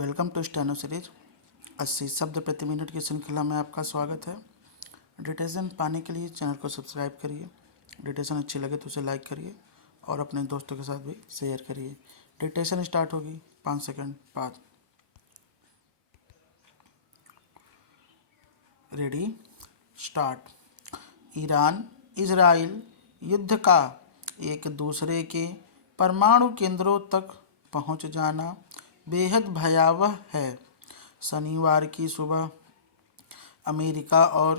Welcome to steno series. 80 शब्द प्रति minute की श्रृंखला में आपका स्वागत है। डिटेशन पाने के लिए चैनल को सब्सक्राइब करिए। डिटेशन अच्छी लगे तो उसे लाइक करिए और अपने दोस्तों के साथ भी शेयर करिए। डिटेशन स्टार्ट होगी 5 सेकंड बाद। Ready start. ईरान इजराइल युद्ध का एक दूसरे के परमाणु केंद्रों तक पहुंच जाना बेहद भयावह है। शनिवार की सुबह अमेरिका और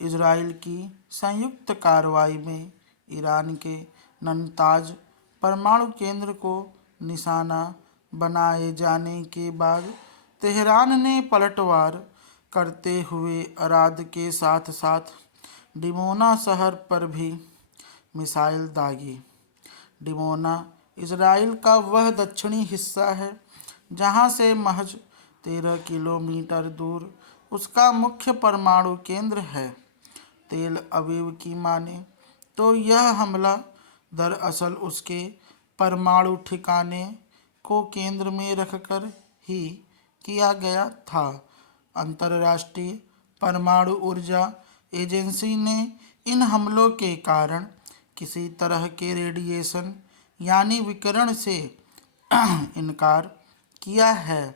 इजराइल की संयुक्त कार्रवाई में ईरान के ननताज परमाणु केंद्र को निशाना बनाए जाने के बाद तेहरान ने पलटवार करते हुए अराद के साथ साथ डिमोना शहर पर भी मिसाइल दागी। डिमोना इजराइल का वह दक्षिणी हिस्सा है जहां से महज 13 किलोमीटर दूर उसका मुख्य परमाणु केंद्र है। तेल अवीव की माने तो यह हमला दरअसल उसके परमाणु ठिकाने को केंद्र में रखकर ही किया गया था। अंतर्राष्ट्रीय परमाणु ऊर्जा एजेंसी ने इन हमलों के कारण किसी तरह के रेडिएशन यानी विकिरण से इनकार किया है,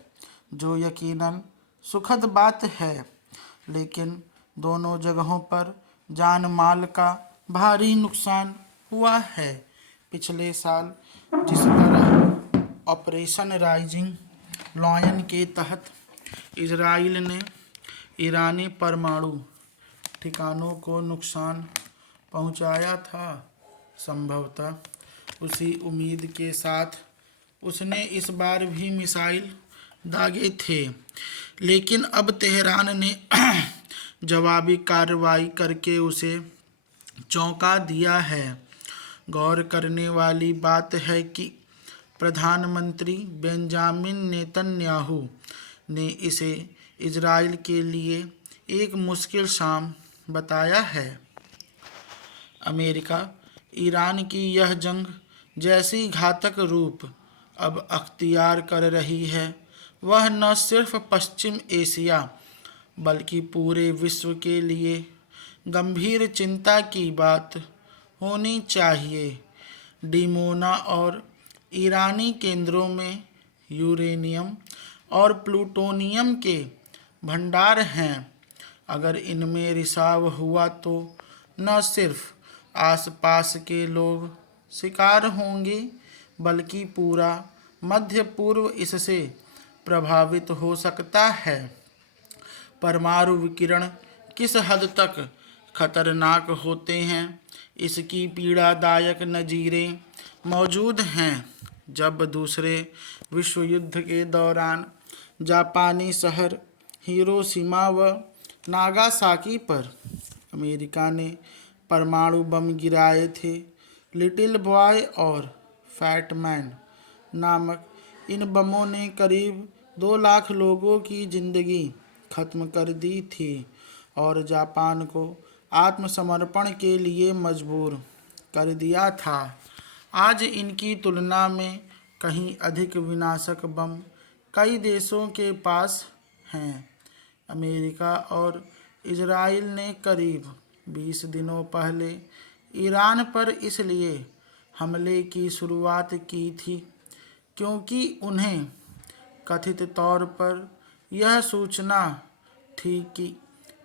जो यकीनन सुखद बात है, लेकिन दोनों जगहों पर जान माल का भारी नुकसान हुआ है। पिछले साल जिस तरह ऑपरेशन राइजिंग लायन के तहत इजराइल ने ईरानी परमाणु ठिकानों को नुकसान पहुंचाया था, संभवतः उसी उम्मीद के साथ उसने इस बार भी मिसाइल दागे थे। लेकिन अब तेहरान ने जवाबी कार्रवाई करके उसे चौंका दिया है। गौर करने वाली बात है कि प्रधानमंत्री बेंजामिन नेतन्याहू ने इसे इजराइल के लिए एक मुश्किल शाम बताया है। अमेरिका ईरान की यह जंग जैसी घातक रूप अब अख्तियार कर रही है, वह न सिर्फ पश्चिम एशिया बल्कि पूरे विश्व के लिए गंभीर चिंता की बात होनी चाहिए। डिमोना और ईरानी केंद्रों में यूरेनियम और प्लूटोनियम के भंडार हैं। अगर इनमें रिसाव हुआ तो न सिर्फ आसपास के लोग शिकार होंगे बल्कि पूरा मध्य पूर्व इससे प्रभावित हो सकता है। परमाणु विकिरण किस हद तक खतरनाक होते हैं, इसकी पीड़ादायक नज़ीरें मौजूद हैं। जब दूसरे विश्व युद्ध के दौरान जापानी शहर हिरोशिमा व नागासाकी पर अमेरिका ने परमाणु बम गिराए थे, लिटिल बॉय और फैट मैन नामक इन बमों ने करीब 2 लाख लोगों की जिंदगी खत्म कर दी थी और जापान को आत्मसमर्पण के लिए मजबूर कर दिया था। आज इनकी तुलना में कहीं अधिक विनाशक बम कई देशों के पास हैं। अमेरिका और इजराइल ने करीब 20 दिनों पहले ईरान पर इसलिए हमले की शुरुआत की थी क्योंकि उन्हें कथित तौर पर यह सूचना थी कि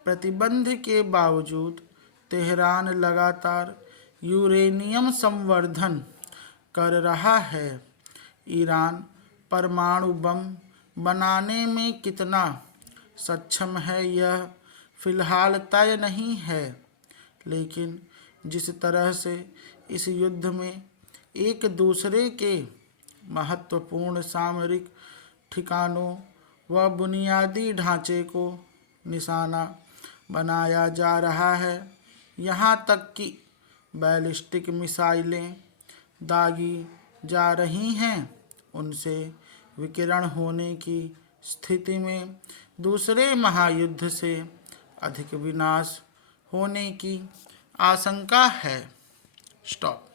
प्रतिबंध के बावजूद तेहरान लगातार यूरेनियम संवर्धन कर रहा है। ईरान परमाणु बम बनाने में कितना सक्षम है यह फिलहाल तय नहीं है, लेकिन जिस तरह से इस युद्ध में एक दूसरे के महत्वपूर्ण सामरिक ठिकानों व बुनियादी ढांचे को निशाना बनाया जा रहा है, यहाँ तक कि बैलिस्टिक मिसाइलें दागी जा रही हैं, उनसे विकिरण होने की स्थिति में दूसरे महायुद्ध से अधिक विनाश होने की आशंका है। स्टॉप।